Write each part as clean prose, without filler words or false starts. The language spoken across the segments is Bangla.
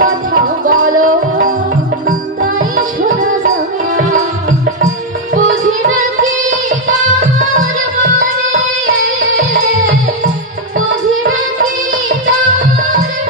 কথা বলো তাই শোনা যায় বুঝি নাকি তার মানে বুঝি নাকি তার মানে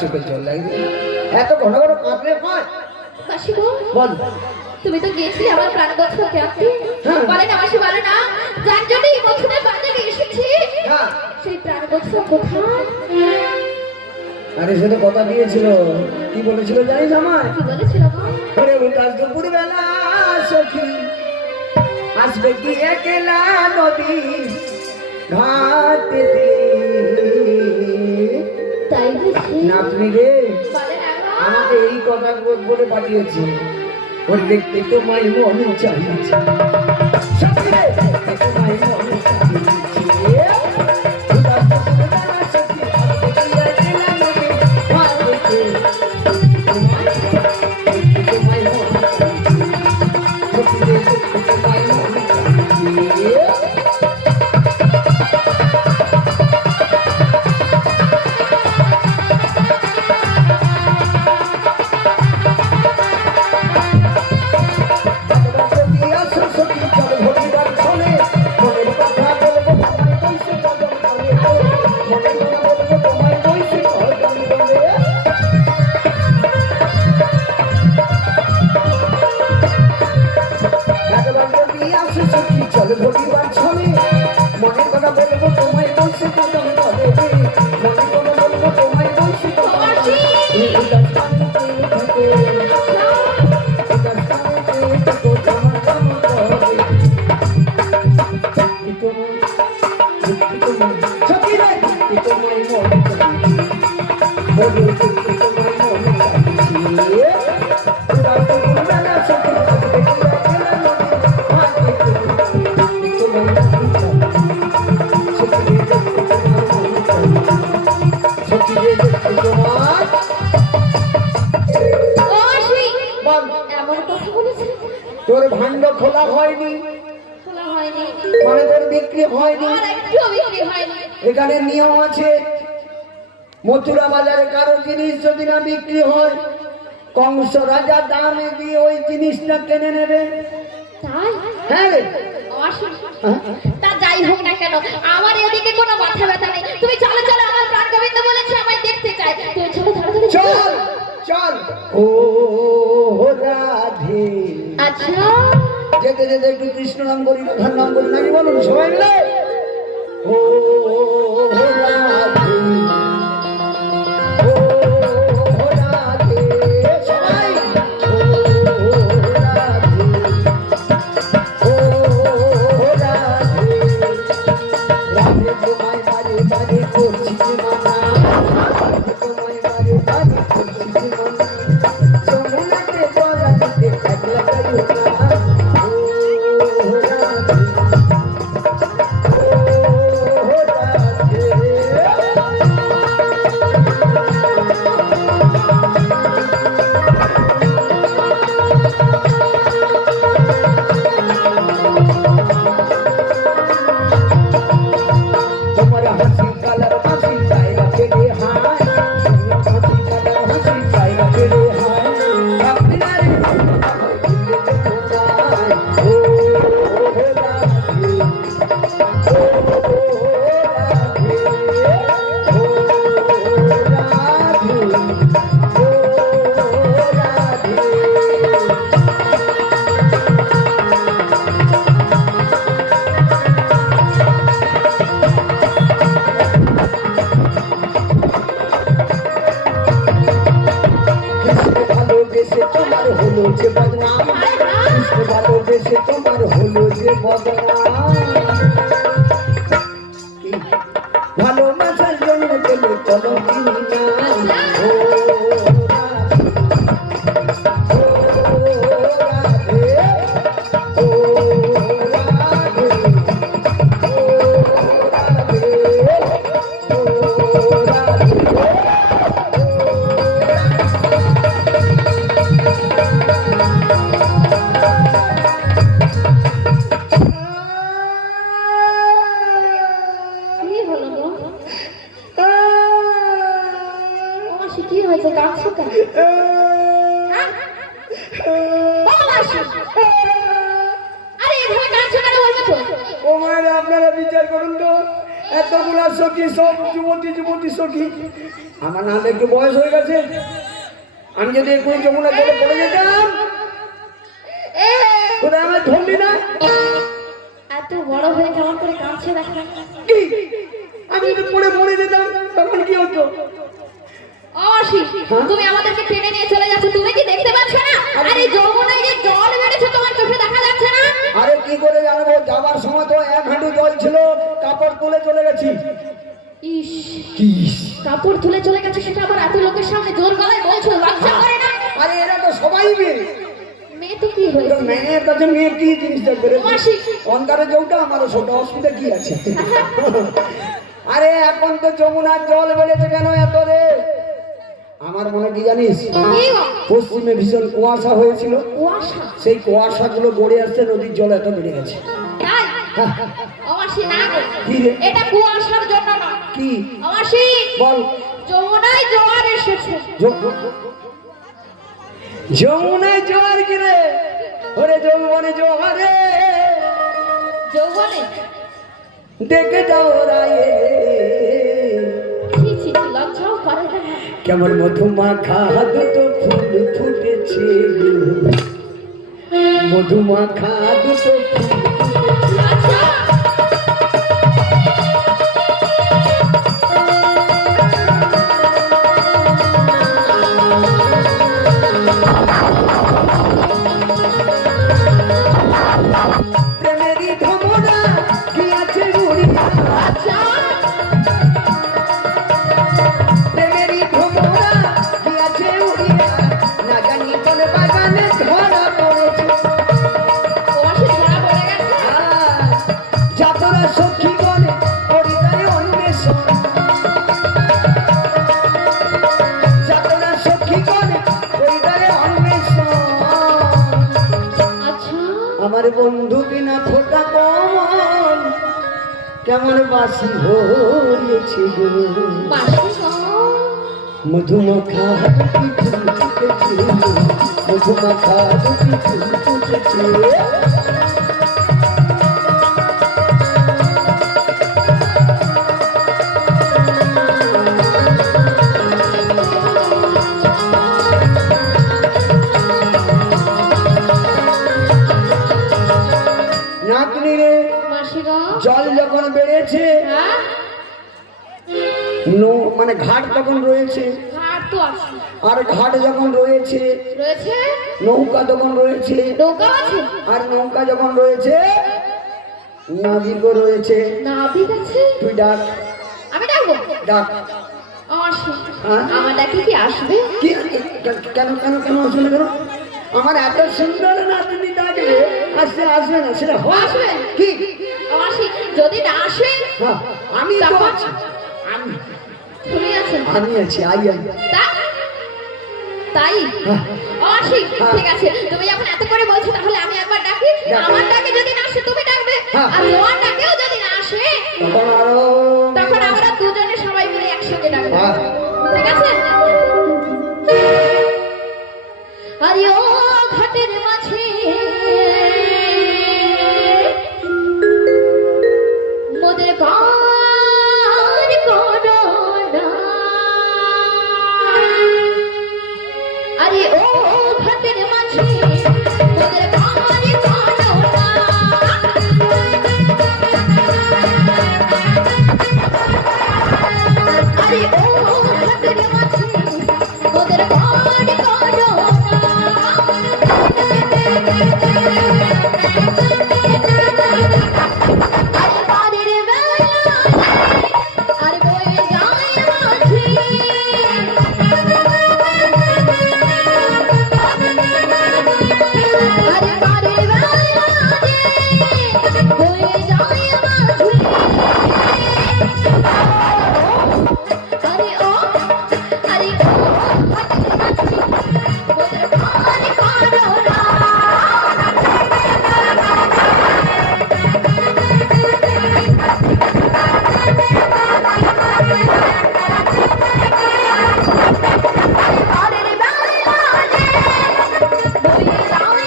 চোখে জল লাগবে এত ঘন ঘন কাঁদলে হয় বল তুমি তো গিয়েছিলে আমার প্রাণবৎস ক্যাম্পে বলে না মাসি বলে না যার জন্য এই বছরের বাজারে এসেছি সেই প্রাণবৎস কোথায় আরে সে তো কথা দিয়েছিল কি বলেছিল জানিস আমার কি বলেছিল আরে উঠাস দুপুর বেলা সখী আসবে কি একলা নদী ঘাটে তাই নাতনি রে আমাকে এই কথা বলে পাঠিয়েছে ওর দেখতে তোমায় মন চাইছে তোমায় মন Bye. এমন কথা বলেছে? তোর ভাণ্ড খোলা হয়নি, খোলা হয়নি মানে তোর বিক্রি হয়নি। আর একটুও বিক্রি হয়নি। এখানে নিয়ম আছে, মথুরা বাজারে কারো জিনিস যদি না বিক্রি হয়, কংস রাজা দামে দিয়ে ওই জিনিসটা কিনে নেবে। তাই? হ্যাঁ রে। হ্যাঁ? তা যাই হোক না কেন, আমার এদিকে কোনো মাথা ব্যথা নেই। তুমি চলো চলো, আমার প্রাণ গোবিন্দ বলেছে আমায় দেখতে চাই। তুমি চলো তাড়াতাড়ি চল চল। ও রাধে। আচ্ছা, যেতে যেতে একটু কৃষ্ণ নাম করি, রাধার নাম করি, নাকি বলুন সবাই মিলে। ও রাধে, ও রাধে, সবাই। ও রাধে, ও রাধে, রাধে তোমায় বারে বারে করছি মানা, রাধে তোমায় বারে বারে করছি মানা, যমুনাতে জল দিতে একলা যাইও না। ও রাধে, ও রাধে। তোমার হাসি কালার হাসি চাইলা ফেলে হায়, হাসি কালার হাসি চাইলা ফেলে হায়, আপনারে আমার দিলে কোথায়। ও রাধে, ও রাধে, ও রাধে, ও রাধে। কৃষ্ণ ভালোবেসে তোমার হলো যে বদনাম, কৃষ্ণ ভালোবেসে তোমার হলো যে বদনাম, ভালোবাসার জন্য পেলে কলঙ্কিনী নাম। ও রাধে, ও রাধে, ও রাধে, ও রাধে, ও রাধে। কি হলো গো? ও মাসি, কি হয়েছে? কাঁদছো কেন? হ্যাঁ? ও মাসি, আরে এভাবে কাঁদছো কেন বলবে তো? ও মায়েরা, আপনারা বিচার করুন তো, এতগুলা সখী, সব যুবতী যুবতী সখী, আমার না একটু বয়স হয়ে গেছে, আমি যদি এক্ষুনি যমুনা জলে পড়ে যেতাম, কোথায় আমার ধরলি না? এত বড় হয়ে কেমন করে কাঁদছে দেখা? কি? আমি যদি পড়ে মরে যেতাম তখন কি হতো? ও মাসি, হ্যাঁ? তুমি আমাদেরকে টেনে নিয়ে চলে যাচ্ছ, তুমি কি দেখতে পাচ্ছ না? আরে যমুনায় যে জল বেড়েছে তোমার চোখে দেখা যাচ্ছে না? আরে কি করে জানবো? যাবার সময় তো এক হাঁটু জল ছিল, কাপড় তুলে চলে গেছি। ইস, কি? কাপড় তুলে চলে গেছে, সেটা আবার এত লোকের সামনে জোর গলায় বলছো, লজ্জা করে না? আরে এরা তো সবাই মেয়ে, মেয়ে তো কি তো হয়েছে? মেয়ের কাছে মেয়ে কি জিনিস দেখবে রে? মাসি। অন্ধকারে যৌটা আমারও ছোট, অসুবিধা কি আছে? আরে এখন তো যমুনার জল বেড়েছে কেন এত রে? আমার মনে কি জানিস, কি গো? পশ্চিমে ভীষণ কুয়াশা হয়েছিল, কুয়াশা? সেই কুয়াশাগুলো গড়ে আসছে, নদীর জল এত বেড়ে গেছে। তাই? ও মাসি, না গো, কি রে? এটা কুয়াশার জন্য না। কি? ও মাসি, বল। যমুনায় জোয়ার এসেছে। যমুনায় জোয়ার কি রে? ওরে যৌবনে জোয়ারে, যৌবনে? দেখে যাও রায়ে, ছি ছি ছি, লজ্জাও করে না। কেমন মধুমাখা দুটো ফুল ফুটেছে গো, মধুমাখা দুটো ফুল ফুটেছে। আচ্ছা, প্রেমেরই ভ্রমণা কি আছে উড়িয়া, আচ্ছা, প্রেমেরই ভ্রমণা কি আছে উড়িয়া, না জানি কোন বাগানে ধরা পড়েছে। ও মাসি ধরা পড়ে গেছে? যাতরা সখী গণে পরিবারে অন্বেষণ, যাতরা সখী গণে পরিবারে অন্বেষণ, আমার বন্ধু বিনা ফোটা কমল কেমন বাসি হয়েছে গো বাসি গো মধুমাখা মধুমাখা নাতনি রে মাসি গো জল যখন বেড়েছে হ্যাঁ মানে ঘাট তখন রয়েছে আর তো আছে আর ঘাট যখন রয়েছে রয়েছে নৌকা তখন রয়েছে নৌকা আছে আর নৌকা যখন রয়েছে নাবিকও রয়েছে নাবিক আছে তুই ডাক আমি ডাকবো ডাক আসে হ্যাঁ? আমার ডাকে কি আসবে কি কেন কেন কেন আসবে না কেন আমার এত সুন্দর নাতনি ডাকলে আসবে আসবে না সেটা হয় আসবে কি আসি যদি না আসে হ্যাঁ আমি তো তখন? আছি আমি তুমি আছো আমি আছি আই তাই হ্যাঁ। আসি হ্যাঁ। ঠিক আছে তুমি যখন এত করে বলছো তাহলে আমি একবার ডাকি ডাকো। আমার ডাকে যদি না আসে তুমি ডাকবে হ্যাঁ। আর তোমার ডাকেও যদি না আসে তখন আরো তখন আমরা দুজনে সবাই মিলে একসঙ্গে ডাকবো হ্যাঁ। ঠিক আছে আরে ও ঘাটের মাঝে মোদের কার করোনা আরে ও ঘাটের মাঝে মোদের কার করোনা আরে ও ঘাটের মাঝে মোদের কার করোনা আরে বাড়ির বেলা আর বয়ে যায় মাঝে আরে বাড়ির বেলা বয়ে যায় মাঝে আরে ও আরে ও হাতের মাঝে ওদের পানি করোনা বাড়ির বেলা বয়ে যায়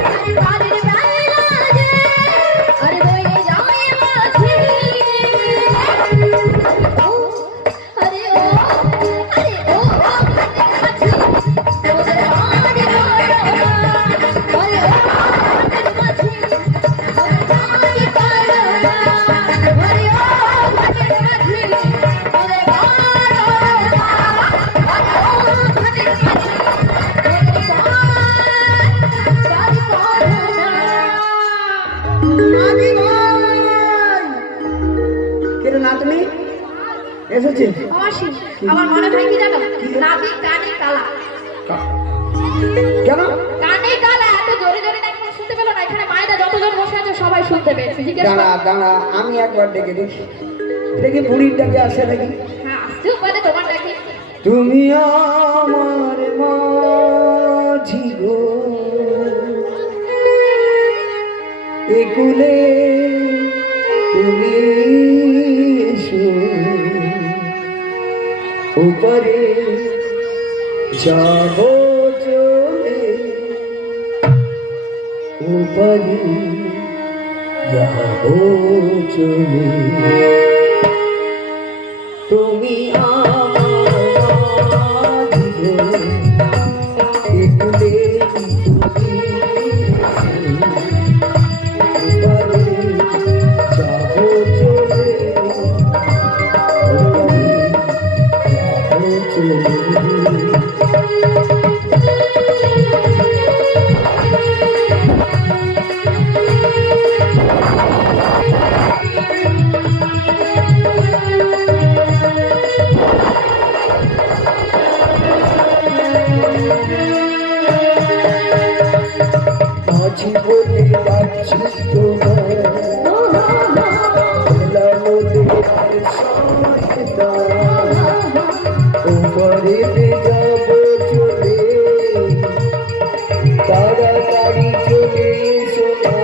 আরে বাড়ির বেলা আরে বয়ে যায় মাঝে আরে ও আরে ও ঘাটের মাঝে ওদের পানি করোনা আরে ও ঘাটের মাঝে ওদের পানি করোনা আরে ও ঘাটের মাঝে ওদের করোনা আরে ও ঘাটের মাঝে ওদের পানি করোনা আদি ভাই কেন নাতনি এসেছে অবশ্যই আমার মনে হয় কি জানো নাবিক কানে কালা কেন কানে কালা এত জোরে জোরে নাকি শুনতে পেলো না এখানে মায়েরা যতজন বসে আছে সবাই শুনতে পেয়েছে জিজ্ঞেস দাঁড়া করো দাঁড়া আমি একবার ডেকে দেখি দেখি বুড়ির ডাকে আসে নাকি হ্যাঁ আসছেও মানে তোমার নাকি তুমি আমার মাঝি গো একুলে তুমি এসো উপরে যাব চলে উপরে যাব চলে তুমি আমার জীবন এগুলে তুমি এবারে যাব চলে যাব চলে উপরেতে যাব চলে তাড়াতাড়ি চলে এসো না।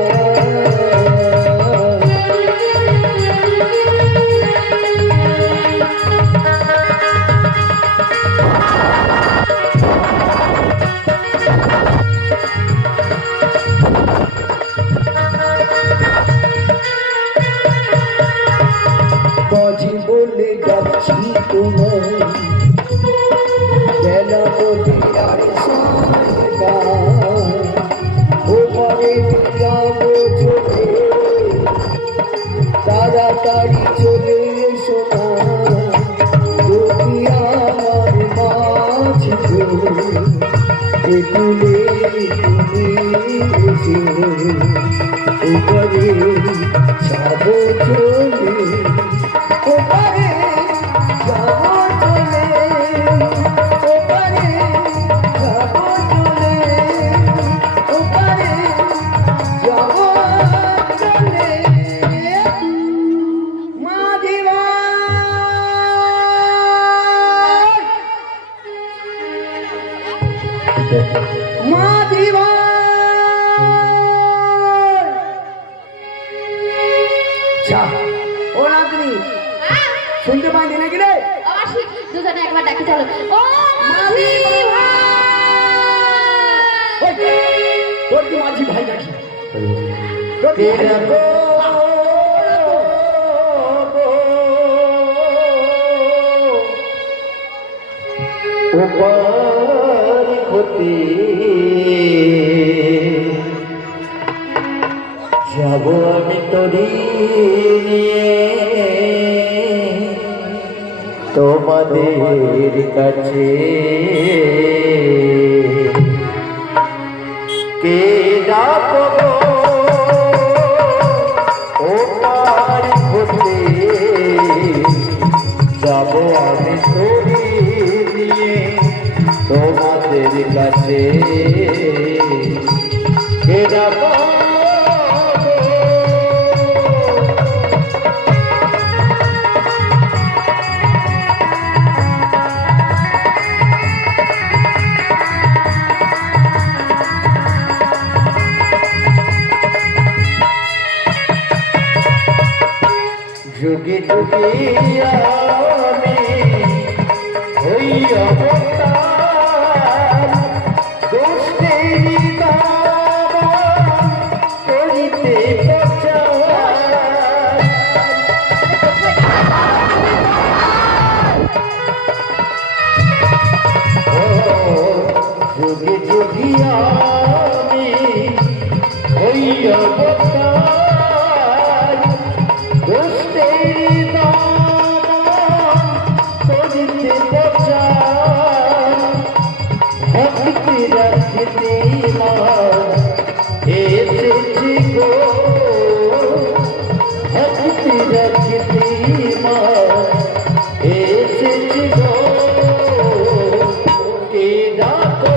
বাজি বলে যাচ্ছি তোমায় বেলা বলে আর ওপারে যাব চলে তাড়াতাড়ি চলে এসো না। যদি আমার মাঝি তুলে তুমি এসে ওপারে যাব চলে ওপারে যাব চলে ওপারে যাব চলে ওপারে যাব চলে মাঝি মাঝি যা ও নাতনি শুনতে পাইনি নাকি রে? ও মাসি দুজনে একবার ডাকি চলো। ও মাসি ভাই! ওই, তোর কি মাঝি ভাই নাকি? তোর কি ভাই নাকি? উপার হতে যাব আমি তরি নিয়ে তোমাদের কাছে কে ডাকবো ওপার হতে যাব আমি তরি নিয়ে তোমাদের কাছে কে ডাকবো যুগে যুগে আমি হই অবতার দুষ্টেরি দাবা করিতে প্রচার। যুগে যুগে আমি হই অবতার দুষ্টেরি দাবা করিতে প্রচার। ভক্তি রাখতে মা এসেছি গো ভক্তি রাখতে মা এসেছি গো কে ডাকবো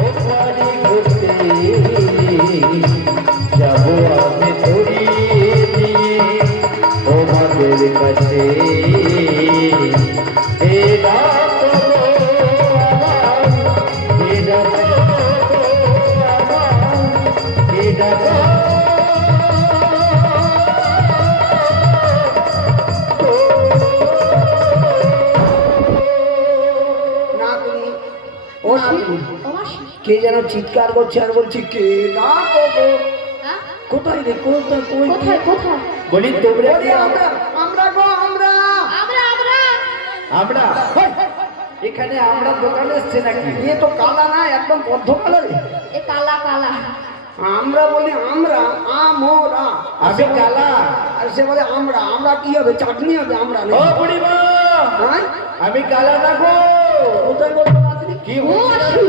ওপারে ঘুরতে যাব আমি ধরি নিয়ে তোমাদের কাছে কে ডাকবো আমার কে ডাকবো আমার কে ডাকবো নাতনি ও নাতনি ও মাসি কে যেন চিৎকার করছে আর বলছে কে না গো হ্যাঁ? কোথায় রে কোথায় কই কোথায় কোথায়? বলি তোমরা বলি আমরা আমরা গো আমরা আমরা আমরা আমরা হেই, এখানে আমরা দোকানে এসছে নাকি? এ তো কালা না একদম বদ্ধ কালা রে। এ কালা কালা। আমরা বলি আমরা আমরা আমি কালা। আর সে বলে আমরা আমরা কি হবে চাটনি হবে আমরা ও বুড়িমা হ্যাঁ আমি কালা না গো। কোথায় বলতো নাতনি কি ও মাসি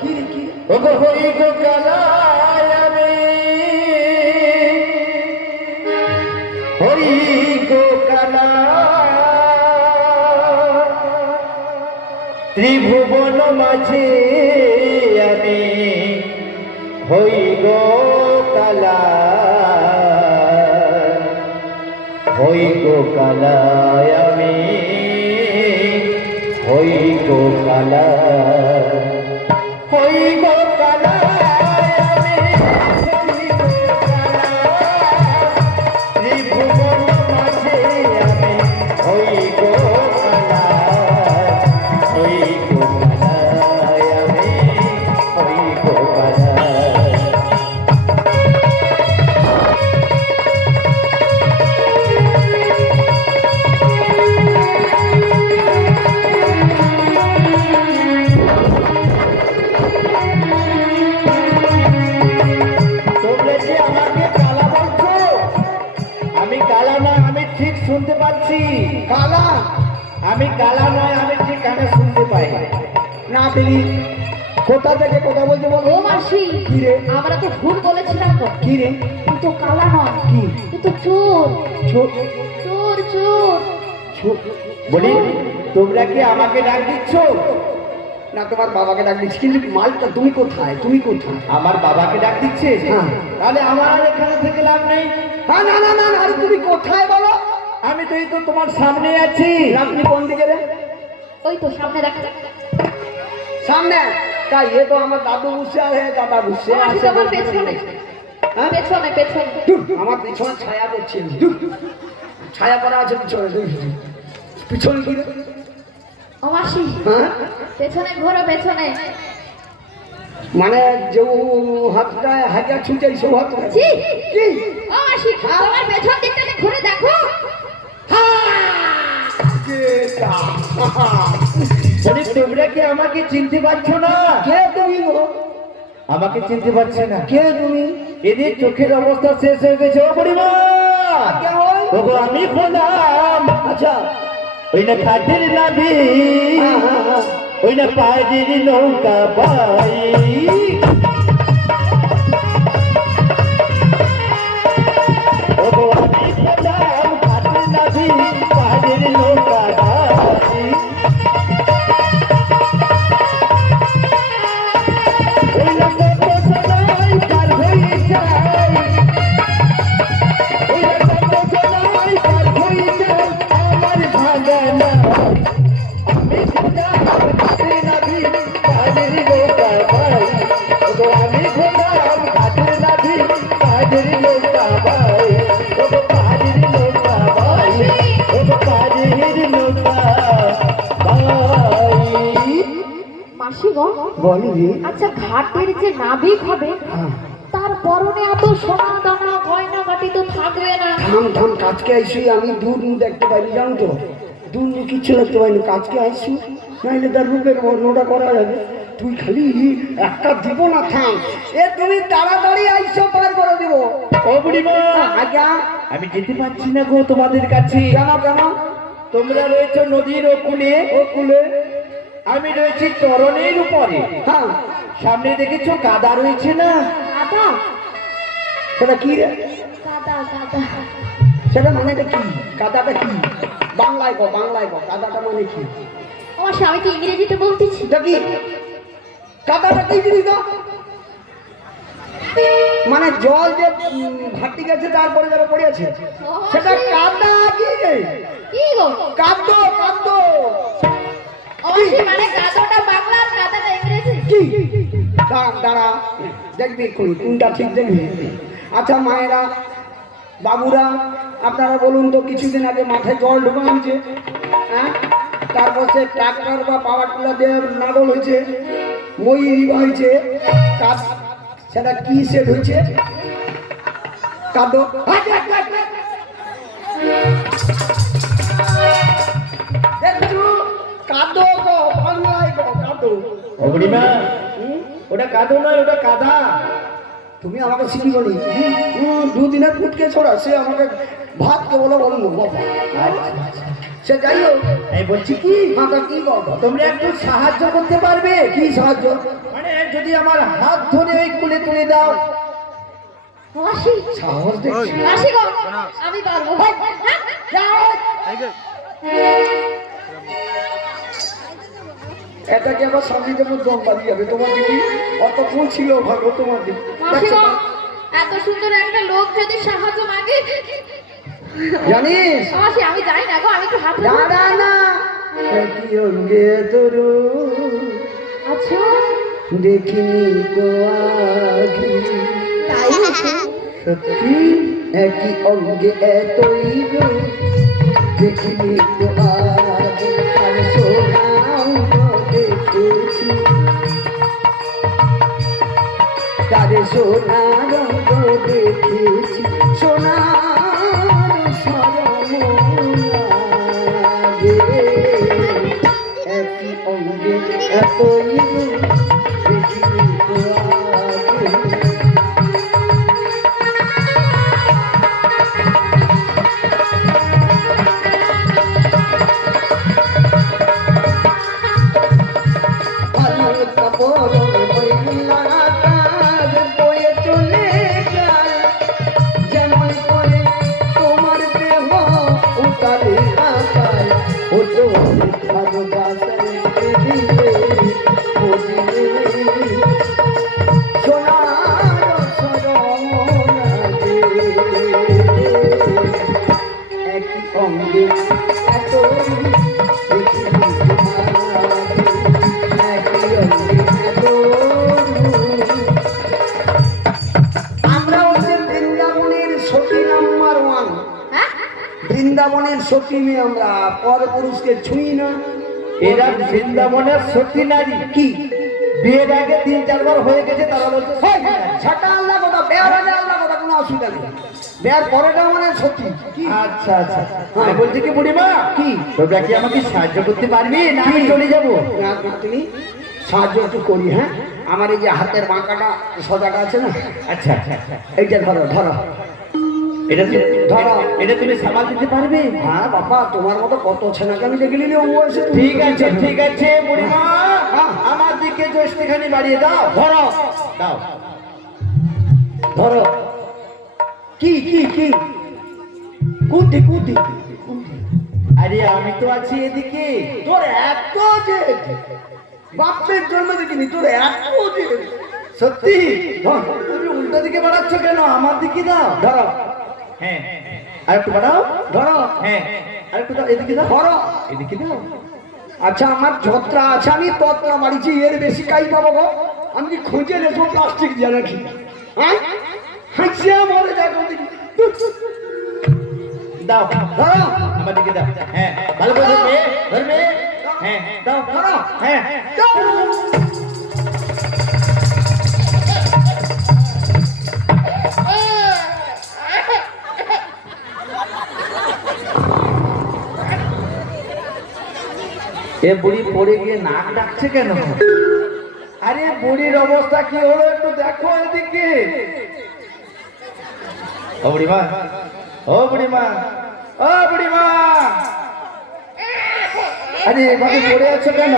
কি রে কি রে? ও গো হই গো কালা আমি হই গো কালা ত্রিভুবন মাঝে আমি হই গো কালা হই গো কালা আমি হই গো কালা হই গো কালা আমি হই গো কালা ত্রিভুবন মাঝে আমি হই গো কালা হই গো কালা আমি হই গো কালা তোমরা যে আমাকে কালা বলছো, আমি কালা নয়, আমি ঠিক শুনতে পাচ্ছি। কালা আমি কালা নয়, আমি ঠিক কানে শুনতে পাই। না দিলি কোথা থেকে কথা বলতে ও বলবো? মাসি কি রে? আমরা তো ভুল বলেছিলাম তো। কি রে? তুই তো কালা নয়, কি? তুই তো চোর ছো- চোর চোর। ছো- বলি তোমরা কি আমাকে ডাক দিচ্ছ? না তোমার বাবাকে ডাক দিচ্ছি, কিন্তু মালটা তুমি কোথায়? তুমি কোথায়? আমার বাবাকে ডাক দিচ্ছে? হ্যাঁ। তাহলে আমার আর এখানে থেকে লাভ নেই। হ্যাঁ, না না না না, আরে তুমি কোথায় বলো? আমি তো এই তো তোমার সামনে আছি। আপনি কোন দিকে রে? ওই তো সামনে দেখা। সামনে? তাই এ তো আমার দাদু বসে আছে, দাদা বসে ও মাসি আছে। তোমার পেছনে হ্যাঁ? পেছনে পেছনে। ধুর, আমার পিছনে ছায়া করছে, ধুর। ছায়া পড়া আছে পিছনে, ধুর। পিছনে কি রে? ও মাসি হ্যাঁ, পেছনে ঘোরো পেছনে। মানে যে হাতটা হাজা ছুটে সব হাত ছি! কি? ও মাসি তোমার পেছন দিকটাতে ঘুরে দেখো। যেটা। বলি তোমরা কি আমাকে চিনতে পারছো না? কে তুমি গো? আমাকে চিনতে পারছে না। কে তুমি? এদের চোখের অবস্থা শেষ হয়ে গেছে। ও পরিবার কে হয়? ওগো আমি খোলাম আচ্ছা, ওই না খাটের নাবি হ্যাঁ হ্যাঁ হ্যাঁ, ওই না পায়ের নৌকা বাই ওগো আমি খোলাম খাটের নাবি পায়ের নৌকা বাই ওই না কত সময় পার হয়ে যায় ওই না কত সময় পার হয়ে যায় আমার ভাঙানা আমি খোলাম খাটের নাবি পায়ের নৌকা বাই ওগো আমি খোলাম খাটের নাবি পায়ের নৌকা বাই ওগো পায়ের নৌকা বাই ওগো পায়ের নৌকা বাই মাসি গো বলি রে। আচ্ছা ঘাটের যে নাবিক হবে হ্যাঁ, তার পরনে এত সোনা দানা গয়না গাটি তো থাকবে না। থাম থাম, কাজকে আইসি আমি দূর দেখতে পাইনি, জানো তো? দূর কিচ্ছু দেখতে পাইনি, কাজকে আইসি নাইলে তার রূপের বর্ণটা করা যাবে। তুই খালি একটা দিব না, থাম। এ তুমি তাড়াতাড়ি আইসো, পার করে দিব। ও বুড়িমা আজ্ঞা। আমি যেতে পারছি না গো তোমাদের কাছে। কেন কেন? তোমরা রয়েছে নদীর ওকুলে, ও কুলে। আমি রয়েছি তরণের উপরে। হ্যাঁ, সামনে দেখেছো কাদা রয়েছে না? কাদা সেটা কি রে? কাদা কাদা। সেটা মানেটা কি? কাদাটা কি? বাংলায় গো, বাংলায় গো, কাদাটা মানে কি? ও মাসি আমি তো ইংরেজিতে বলতেছি। এটা কি? কাদাটা কি জিনিস গো? মানে জল যে ভাটি গেছে তারপরে যারা পড়ে আছে সেটা কাদা কি রে? কি গো কাদ্য, কাদ্য। ও মাসি মানে কাদাটা বাংলা আর কাদাটা ইংরেজি। কি? দাঁড়া দাঁড়া, দেখবি কোনটা ঠিক দেখবি। আচ্ছা মায়েরা, বাবুরা, আপনারা বলুন তো, কিছুদিন আগে মাথায় জল ঢুকে হয়েছে, হ্যাঁ? তারপর সে ট্রাক্টর বা পাওয়ার টিলার দিয়ে নাগল হয়েছে, মই হয়েছে, সেটা কি সেট হয়েছে? কাদো। দেখছো? কাদো গো, বাংলায় গো, কাদো। ও বুড়িমা ওটা কাদা নয়, ওটা কাদা। তুমি আমাকে শিখি বলি দুদিনের ফুটকে ছোড়া, সে আমাকে ভাত কে বলে বলুন বাবা। সে যাই হোক, এই বলছি কি মাথা কি বলবো? তোমরা একটু সাহায্য করতে পারবে? কি সাহায্য? মানে যদি আমার হাত ধরে ওই কুলে তুলে দাও। ও মাসি সাহস দেখছি। মাসি গো আমি পারবো। এটাকে আবার সামনে মধ্যে দম বাড়ি যাবে তোমার দিদি। অত ফুল ছিল ভালো তোমার দিদি। মাসি গো এত সুন্দর একটা লোক যদি সাহায্য মাগে। জানিস? ও মাসি আমি জানি না গো, আমি একটু হাত দাঁড়া না, একই অঙ্গে তরু আচ্ছা দেখিনি তো আগে তাই নাকি? সত্যি একই অঙ্গে এতই গো দেখিনি তো আগে আর সোনাও দেখেছি তারে সোনার রঙ দেখেছি সোনার সরমে একই অঙ্গে এতই গো দেখিনি তো আগে অঙ্গে এত আমরা হচ্ছে বৃন্দাবনের সতী নাম্বার ওয়ান হ্যাঁ বৃন্দাবনের সতী মেয়ে আমরা পর পুরুষকে ছুঁই না এরা বৃন্দাবনের সত্যি নারী কি বিয়ের আগে 3-4 বার হয়ে গেছে তারা বলছে সত্যি নারী। সেটা আল্লাহ কথা বেয়ার আগে আল্লাহ কথা কোনো অসুবিধা নেই বেয়ার পরেটা মানে সত্যি কি আচ্ছা আচ্ছা আমি বলছি কি বুড়িমা কি তোমরা কি আমাকে সাহায্য করতে পারবি না আমি চলে যাবো না, না, তুমি সাহায্য একটু করি হ্যাঁ আমার এই যে হাতের বাঁকাটা সজাটা আছে না আচ্ছা আচ্ছা আচ্ছা। এইটা ধরো ধরো ধরো। এটা তুমি সামাল দিতে পারবে হ্যাঁ বাবা তোমার মতো কত ছেনাকে আমি দেখে নিলি ও বয়সে তুমি ঠিক আছে বুড়িমা আমার দিকে জোষ্ঠীখানি বাড়িয়ে দাও ধরো দাও ধরো কি কি কি কুটি কুটি আরে আমি তো আছি এদিকে তোর এত যে বাপের জন্ম দেখিনি তোর এত যে সত্যি ধর তুমি উল্টো দিকে বাড়াচ্ছ কেন আমার দিকে দাও ধরো হ্যাঁ আর একটু বাড়াও ধরো হ্যাঁ আর একটু দাও এদিকে দাও ধরো এদিকে দাও আচ্ছা আমার যত্রা আছে আমি তত্রা মারিছি এর বেশি কাই পাবো গো আমি কি খুঁজে নেবো প্লাস্টিক দিয়ে নাকি হ্যাঁ হাসিয়া মরে দেখো দাও ধরো আমার দিকে দাও হ্যাঁ ভালো করে ধরবে ধরবে হ্যাঁ দাও ধরো হ্যাঁ এ বুড়ি পড়ে গিয়ে নাক ডাকছে কেন আরে বুড়ির অবস্থা কি হলো একটু দেখো এদিকে ও বুড়িমা ও বুড়িমা ও বুড়িমা আরে এভাবে পড়ে আছো কেন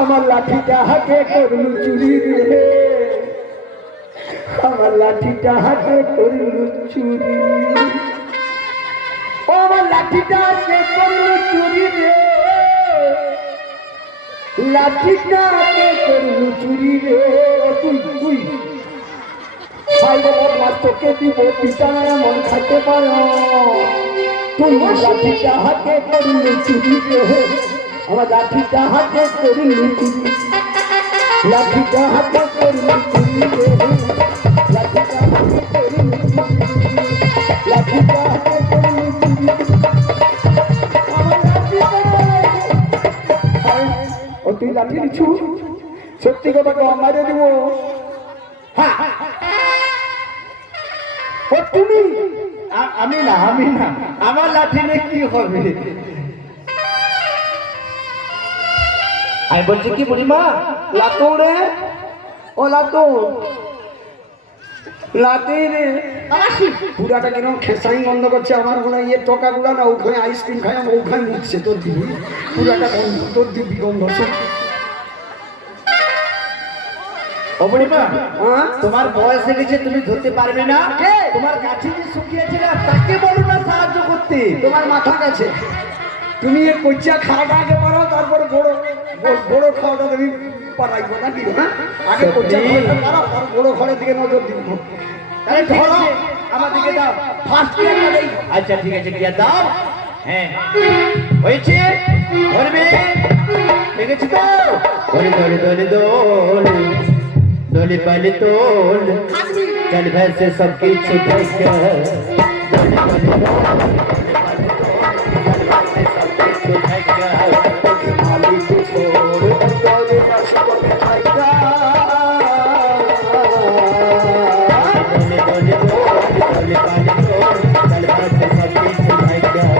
আমার লাঠিটা হাতে করলু চুরি রে আমার লাঠিটা হাতে করলু চুরি ও আমার লাঠিটা হাতে করলু চুরি রে লাঠিটা হাতে করলু চুরি রে তুই তুই মাছ তোকে দিব পিতারা মন খাইতে পারো তুই লাঠিটা হাতে করলু চুরি রে আমার লাঠিটা হাতে করলু চুরি লাঠিটা হাতে করলু চুরি রে লাঠিটা হাতে করলু চুরি লাঠিটা হাতে করলু চুরি আমার লাঠিটা ও তুই লাঠি নিছু সত্যি কথা কো মারে দিব হ্যাঁ ও তুমি আমি না আমার লাঠি নিয়ে কি হবে আমি বলছি কি বুড়িমা লাতো রে ও লাতো লাতে রে মাসি পুরাটা কিরকম খেসাই বন্ধ করছে আমার মনে হয় ইয়ে টকা গুড়া না ওখানে আইসক্রিম খাই আমার ওখানে মুছছে তোর দিবি পুরাটা বন্ধ তোর দিবি গন্ধ ও বুড়িমা হ্যাঁ তোমার বয়স হয়ে গেছে তুমি ধরতে পারবে না কে? তোমার কাছে যে শুকিয়েছে না তাকে বলো না সাহায্য করতে তোমার মাথা গেছে তুমি এ কচ্চা খাওয়াটা আগে পারো তারপরে বড় বড় খাওয়াটা তুমি পারাইবো না কি হ্যাঁ আগে কচ্চা খাওয়াটা পারো তার বড় ঘরের দিকে নজর দিব তাহলে ধরো ধরো আমার দিকে দাও ফার্স্ট ইয়ার আচ্ছা ঠিক আছে দিয়া দাও হ্যাঁ হয়েছে ধরবে দেখেছি তো দোলে দোলে দোলে দোলে দোলে পালে তোল चल भैसे सबकी छुट्टी कर दोले दोले दोले सबकी छुट्टी कर खाली को छोड़ दौड़े सबको खाएगा दोले दोले दोले पाले तोल चल भैसे सबकी छुट्टी कर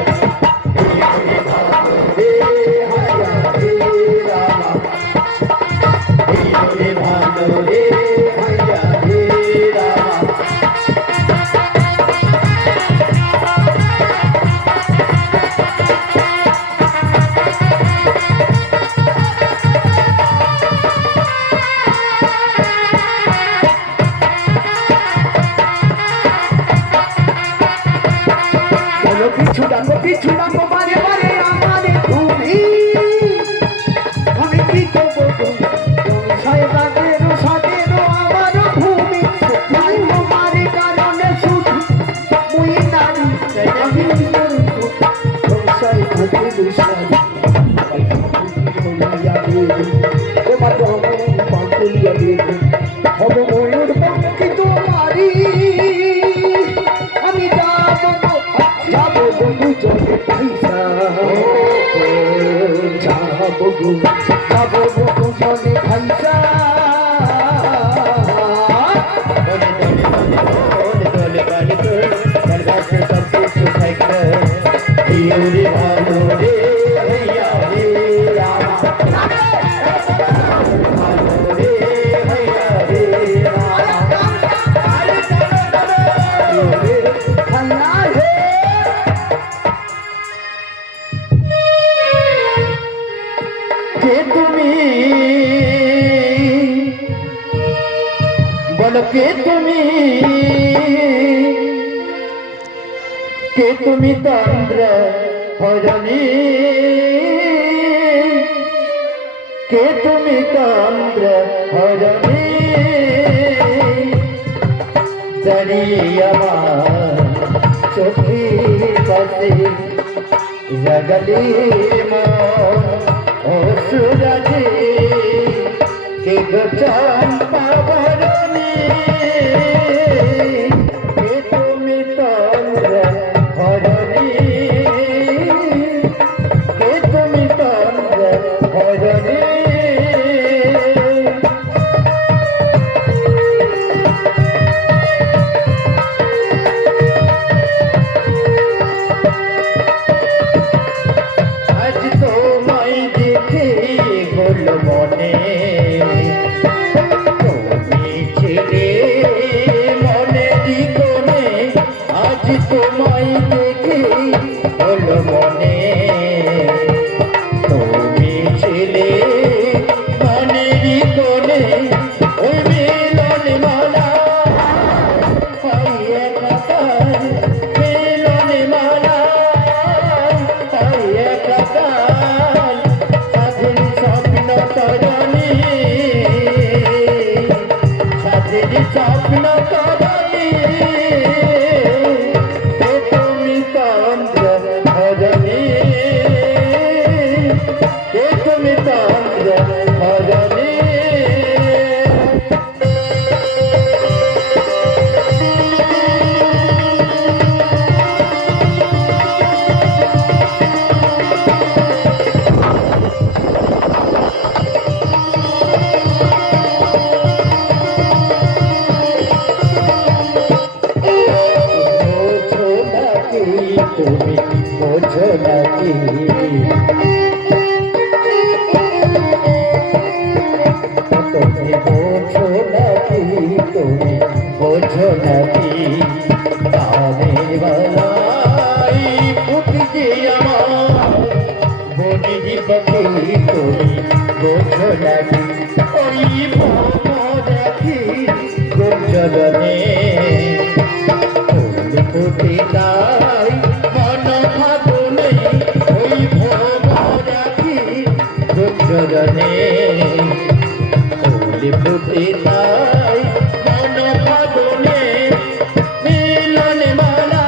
रे भालो रे भैया रे रामा পিছু ডাকো বারে বারে আমারে তুমি আমি কি করবো সংসারে রাগেরও সাথেরও আমার ভূমি ভাই তোমারে কারণে শুধু মুই নারী আমি কি করবো সংসারে রাগেরও সাথে তোমার পাকুলিয়া দেবো হব ময়ূর পক্ষে তোমারি আমি যাবো বন্ধু চলে পয়সা যাবো বন্ধু চলে পয়সা दौले दौले दौले चल भैसे सबकी छुट्टी कर रे भालो रे भैया रे रामा भालो रे भैया रे रामा কে তুমি বলো কে তুমি তন্দ্র হরণী কে তুমি তন্দ্র হরণী দাঁড়িয়ে আমার চোখের পাশে জাগলি মন ও সুরাজে কে গো চম্পা বরণী কে তুমি তন্দ্র হরণী কে তুমি তন্দ্র হরণী আজ তোমায় দেখে গোল মনে তুমি ছেলে মনে দিগনে আজ তোমায় দেখে গোল মনে তুমি ছেলে মনে দিগনে ওই মিলন মালা পাইয়ে কাতার মিলন মালা পাইয়ে কাতার সাধের স্বপ্ন তরণী সাধের স্বপ্ন তরণী কে তুমি তন্দ্র হরণী কে তুমি তন্দ্র হরণী বোঝো নাকি তুমি বোঝো নাকি তুমি বোঝো নাকি কানের বেলায় ফুটছে আমার বনি পাখি তুমি বোঝো নাকি ওই রাখি গোচরণে ফুটে তাই মন ফাগুনে ওই রাখি গোচরণে ফুটে তাই মন ফাগুনে মিলন মালা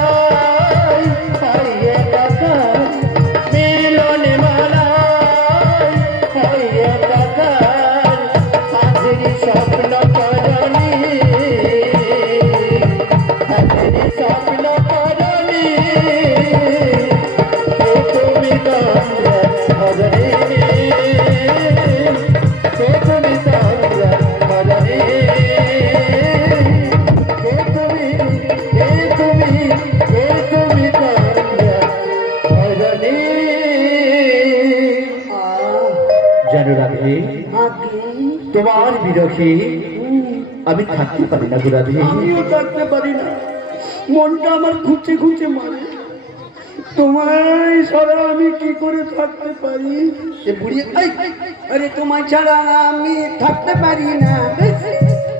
তুমি তোমরা মজনে তুমি তোমরা মজনে তুমি তোমরা মজনে জানো রাধে তোমার বিরহে আমি থাকতে পারি না রাধে। আমিও থাকতে পারি না, মনটা আমার খুঁজে খুঁজে মারে। তোমায় ছাড়া আমি কি করে থাকতে পারি? আরে তোমায় ছাড়া আমি থাকতে পারি না।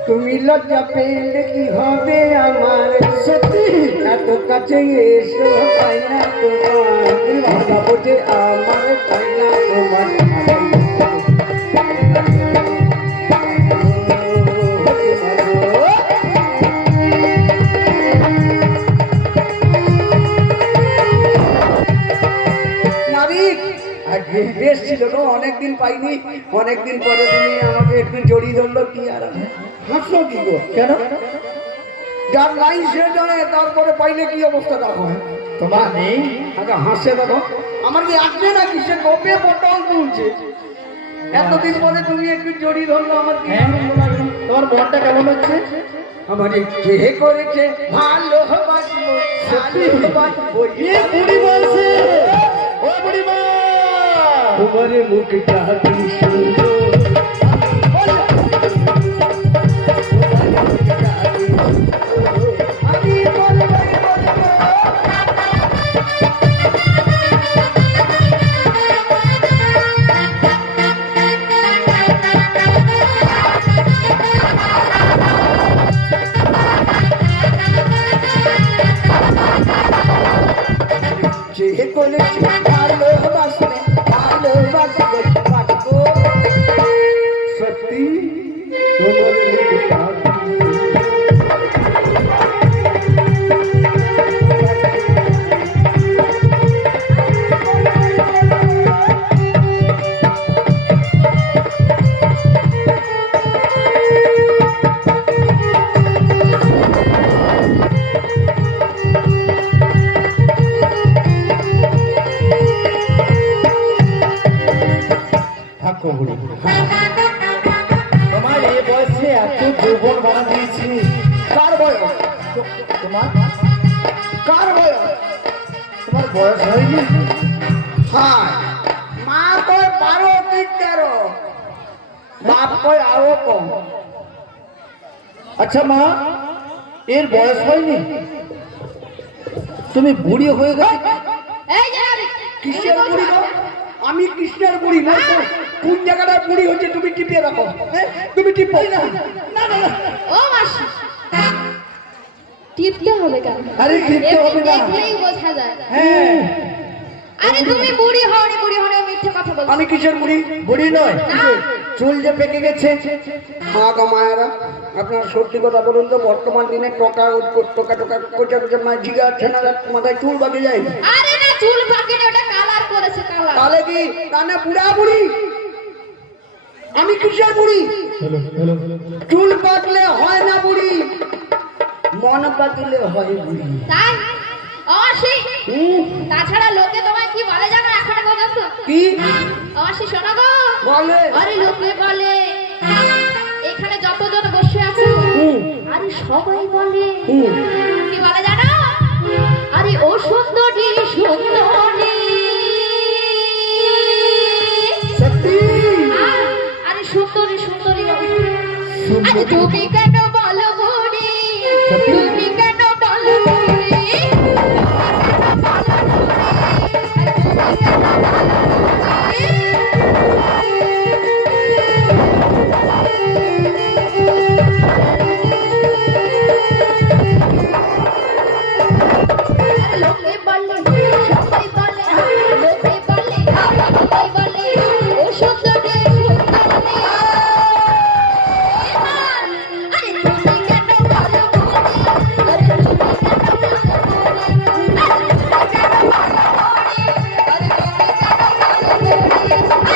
তুমি লজ্জা পেলে কি হবে আমার? সত্যি এত কাছে এসো, পাই না তোমার ভাষা বোঝে আমার, পাই না তোমার। বেশ ছিল গো, অনেকদিন পাইনি, অনেকদিন পরে তুমি আমাকে একটু জড়িয়ে ধরলো। কি আর হাসলো কি গো? কেন? যার লাইন শেষ হয় তারপরে পাইলে কি অবস্থাটা হয়? তোমার নেই? আচ্ছা হাসছে দেখো, আমার কি আসবে নাকি? সে গোপে পটল তুলছে। এতদিন পরে তুমি একটু জড়িয়ে ধরলো, আমার কি আনন্দ লাগলো। তোমার মনটা কেমন হচ্ছে? আমার কে করেছে ভালোবাসবো, ভালোবাসবো। এ বুড়ি বলছে, ও বুড়ি মা তোমার মুখটা কি সুন্দর, আমি বলবো। যে করেছে ভালোবাসবে, ভালোবাসবো, বাসবো। সত্যি তোমার মুখটা তোমার এই বয়সে এত যৌবন বানা দিয়েছি। কার বয়স? তোমার কার বয়স? তোমার বয়স হয়নি? হ্যাঁ, মা কয় 12 কি 13, বাপ কয় আরো কম। আচ্ছা মা, এর বয়স হয়নি? তুমি বুড়ি হয়ে গেছে। এই যে আমি কিসের বুড়ি গো? আমি কৃষ্ণের বুড়ি না তো। কোন জায়গাটা বুড়ি হচ্ছে তুমি টিপিয়ে রাখো। তুমি টিপো না। না না না। ও মাসি, টিপতে হবে কেন? আরে টিপতে হবে না। দেখলেই বোঝা যায়। হ্যাঁ, আরে তুমি বুড়ি হওনি, বুড়ি হওনি, মিথ্যে কথা বলছো। আমি কিসের বুড়ি? বুড়ি নয়, চুল যে পেকে গেছে। মা গো মায়েরা, আপনার সত্যি কথা বলুন তো, বর্তমান দিনে টোকা টোকা টোকা কোচা কোচা মা জিগা ছেনা মাথায় চুল বাকি যায়। আরে না, চুল পাকেনি, ওটা কালার করেছে, কালার। তাহলে কি কানে বুড়া বুড়ি? আমি কিসের বুড়ি? চুল পাকলে হয় না বুড়ি, মন পাকলে হয় বুড়ি। তাই অবশ্যই। তাছাড়া লোকে তোমায় কি বলে জানো এখন পর্যন্ত? কি অবশ্যই শোনো গো, বলে? আরে লোকে বলে, এখানে যতজন বসে আছে আরে সবাই বলে কি বলে জানো? আরে ও সুন্দরী সুন্দরী। সত্যি? আরে সুন্দরী সুন্দরী। আরে তুমি কেন বলো বুড়ি? তুমি কেন বলো বুড়ি? লোকে বলে, সবাই বলে, লোকে বলে, সবাই বলে, ও সুন্দরী সুন্দরী। আরে তুমি কেন বলো বুড়ি? আরে তুমি কেন বলো বুড়ি? আরে তুমি কেন বলো বুড়ি? আরে তুমি কেন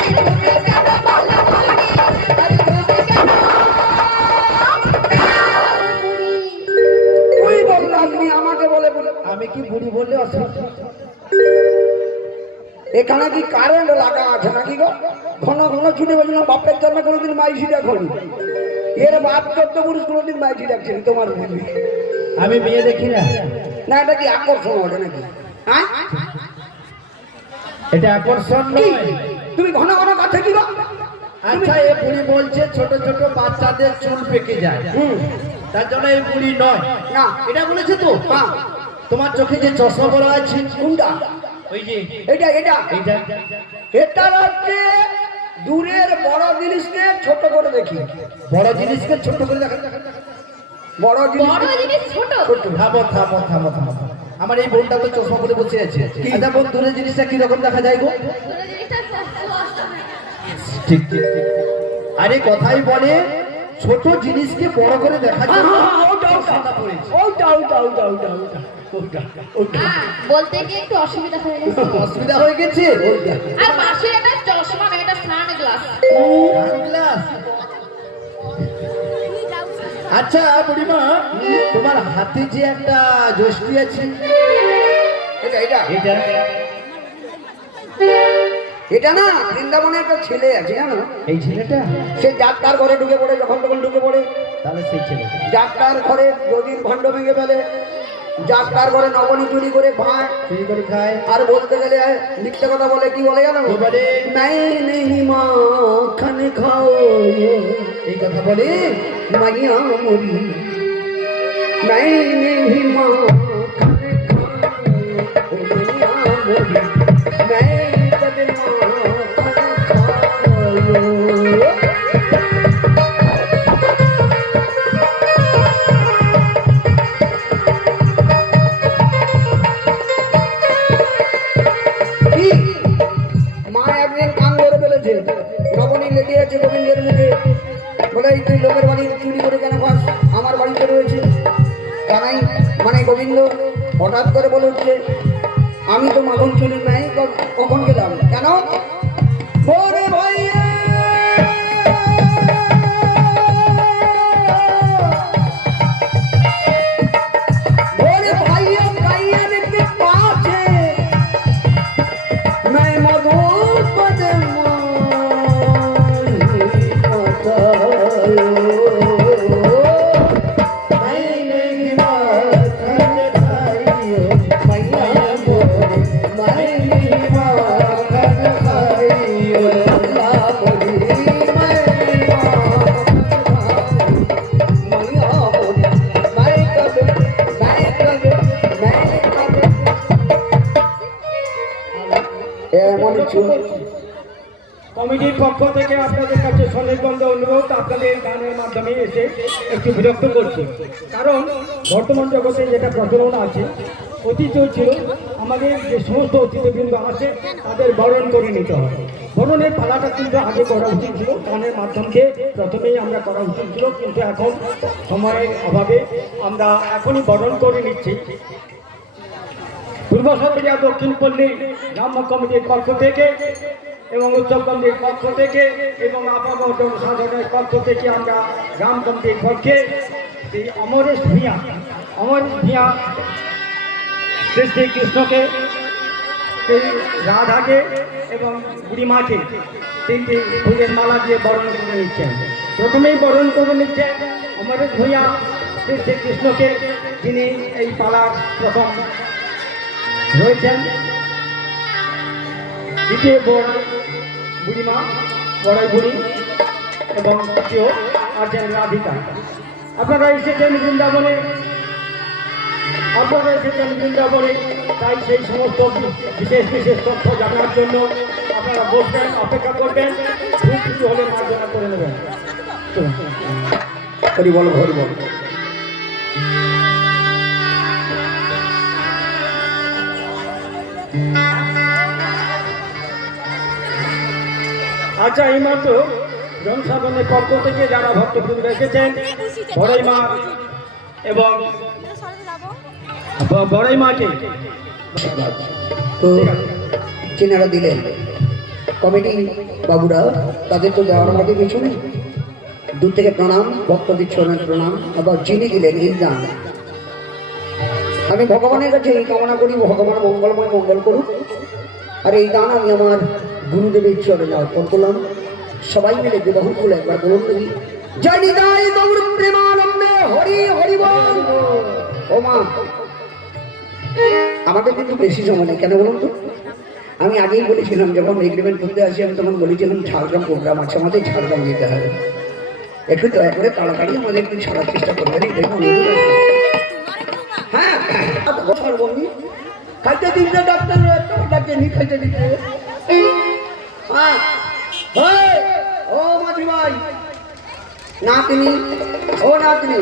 বলো বুড়ি? আরে তুমি কেন বলো বুড়ি? আরে তুমি কেন বুড়ি? তুই বললা, তুমি আমাকে বলে বলে। আমি কি বুড়ি বললে অসুবিধা? এখানে কি কারেন্ট লাগা আছে নাকি গো? ঘন ঘন ছুটে বলছিলাম বাপের জন্মে কোনোদিন মাইসি দেখনি, এর বাপ চোদ্দ পুরুষ কোনোদিন মাইসি দেখছেন তোমার দিদি। আমি বিয়ে দেখি না। না এটা কি আকর্ষণ ওঠে নাকি? হ্যাঁ এটা আকর্ষণ কি? নয়। তুমি ঘন ঘন কাছে কি গো? আচ্ছা এই বুড়ি বলছে ছোট ছোট বাচ্চাদের চুল পেকে যায়, হুম, তার জন্য এই বুড়ি নয়। না এটা বলেছে তো। হ্যাঁ, তোমার চোখে যে চশমা বড় আছে কোনটা? ওই যে এটা এটা এইটা, এটা হচ্ছে দূরের বড় জিনিসকে ছোট করে দেখি, বড় জিনিসকে ছোট করে দেখা। বড় জিনিস বড় জিনিস ছোট। ছোট। থামো থামো থামো থামো। আমার এই বোনটা তো চশমা পরে বসে আছে। আচ্ছা বোন, দূরের জিনিসটা কি রকম দেখা যায় গো? ছোট জিনিসটা স্পষ্ট। ঠিক ঠিক। আরে কথাই বলে ছোট জিনিসকে বড় করে দেখা যায়। বলতে গিয়ে একটু অসুবিধা হয়ে গেছে। অসুবিধা হয়ে গেছে। আর পাশে একটা চশমা একটা সানগ্লাস। সানগ্লাস। আচ্ছা বুড়িমা, তোমার হাতে যে একটা যষ্টি আছে, এটা এটা এটা এটা না বৃন্দাবনে একটা ছেলে আছে জানো, এই ছেলেটা? সে যাত্রার ঘরে ঢুকে পড়ে, যখন তখন ঢুকে পড়ে তাহলে সেই ছেলে। যাত্রার ঘরে যদি ভণ্ড ভেঙে ফেলে, যাত্রার ঘরে নবনী চুরি করে খায়, চুরি করে খায়। আর বলতে গেলে মিথ্যে কথা বলে, কি বলে জানো? কি বলে? নাই নেই মা খানে খাও, এই কথা বলে মাইয়া মরি, নাই নেই মা খানে খাও, ও মাইয়া মরি, নাই তবে মা খানে খাও। কি? মা একদিন কান ধরে ফেলেছে, নবনী লেগে আছে গোবিন্দের মুখে, বলে এই তুই লোকের বাড়ি চুরি করে কেন খাস, আমার বাড়িতে রয়েছে। জানাই মানে গোবিন্দ হঠাৎ করে বলে উঠছে, আমি তো মাখন চুরি নাই, কখন গেলাম কেন? ওরে ভাইয়া ওরে ভাইয়া গাইয়া দেখতে পাচ্ছে, मैं मधुपद এমন কমিটির পক্ষ থেকে আপনাদের কাছে সনির্বন্ধ অনুরোধ, আপনাদের গানের মাধ্যমে এসে একটু বিরক্ত করছি। কারণ বর্তমান জগতে যেটা প্রচলন আছে, অতীত ছিল আমাদের যে সমস্ত অতিথিবৃন্দ আছে তাদের বরণ করে নিতে হয়। বরণের পালাটা কিন্তু আগে করা উচিত ছিল, গানের মাধ্যমে প্রথমেই আমরা করা উচিত ছিল, কিন্তু এখন সময়ের অভাবে আমরা এখনই বরণ করে নিচ্ছি। পূর্ব সরকারিয়া দক্ষিণ পল্লী গ্রাম্য কমিটির পক্ষ থেকে এবং উৎসব কমিটির পক্ষ থেকে এবং আপামর জনসাধারণের পক্ষ থেকে আমরা গ্রাম কমিটির পক্ষে শ্রী অমরেশ ভূঁইয়া শ্রী কৃষ্ণকে, শ্রী রাধাকে এবং বুড়িমাকে তিনটি ফুলের মালা দিয়ে বরণ করে নিচ্ছেন। প্রথমেই বরণ করে নিচ্ছেন অমরেশ ভূঁইয়া শ্রী কৃষ্ণকে, যিনি এই পালার প্রথম রয়েছেন। দ্বিতীয় বুড়িমা বড়াই বুড়ি এবং তৃতীয় আছেন রাধিকা। আপনারা এসেছেন বৃন্দাবনে, তাই সেই সমস্ত বিশেষ বিশেষ তথ্য জানার জন্য আপনারা বসবেন, অপেক্ষা করবেন, খুব কিছু হলে মার্জনা করে নেবেন। চলুন। হরি বল হরি বল। আচ্ছা, এইমাত্র জনসাধারণের পক্ষ থেকে যারা ভক্তবৃন্দ এসেছেন, বড়াই মা এবং বড়াই মাকে তো চেনারা দিলেন কমিটি বাবুরা, তাদের তো দেওয়ার মতো কিছু নেই, দূর থেকে প্রণাম, ভক্তদের চরণের প্রণাম। আবার চিনি দিলেন এই দান, আমি ভগবানের কাছে এই কামনা করি, ভগবান মঙ্গলময় মঙ্গল করুক। আর এই গান আমি আমার গুরুদেবের চরণে অর্পণ করলাম। সবাই মিলে বিবাহ করে একবার বলুন দেখি, জয় নিতাই গৌর প্রেমানন্দে হরি হরি বল। ও মা, আমাদের কিন্তু বেশি সময় নেই, কেন বলুন তো? আমি আগেই বলেছিলাম, যখন এগ্রিমেন্ট করতে আসি আমি তখন বলেছিলাম ঝাড়গ্রাম প্রোগ্রাম আছে, আমাদের ঝাড়গ্রাম যেতে হবে। একটু দয়া করে তাড়াতাড়ি আমাদের একটু ছাড়ার চেষ্টা করবেন। দেখুন হ্যাঁ, বন্ধু খাইতে দিতে ডাক্তার ডাক্তার নি খাইতে দিতে। হ্যাঁ, ও মাঝি ভাই, নাতনি, ও নাতনি,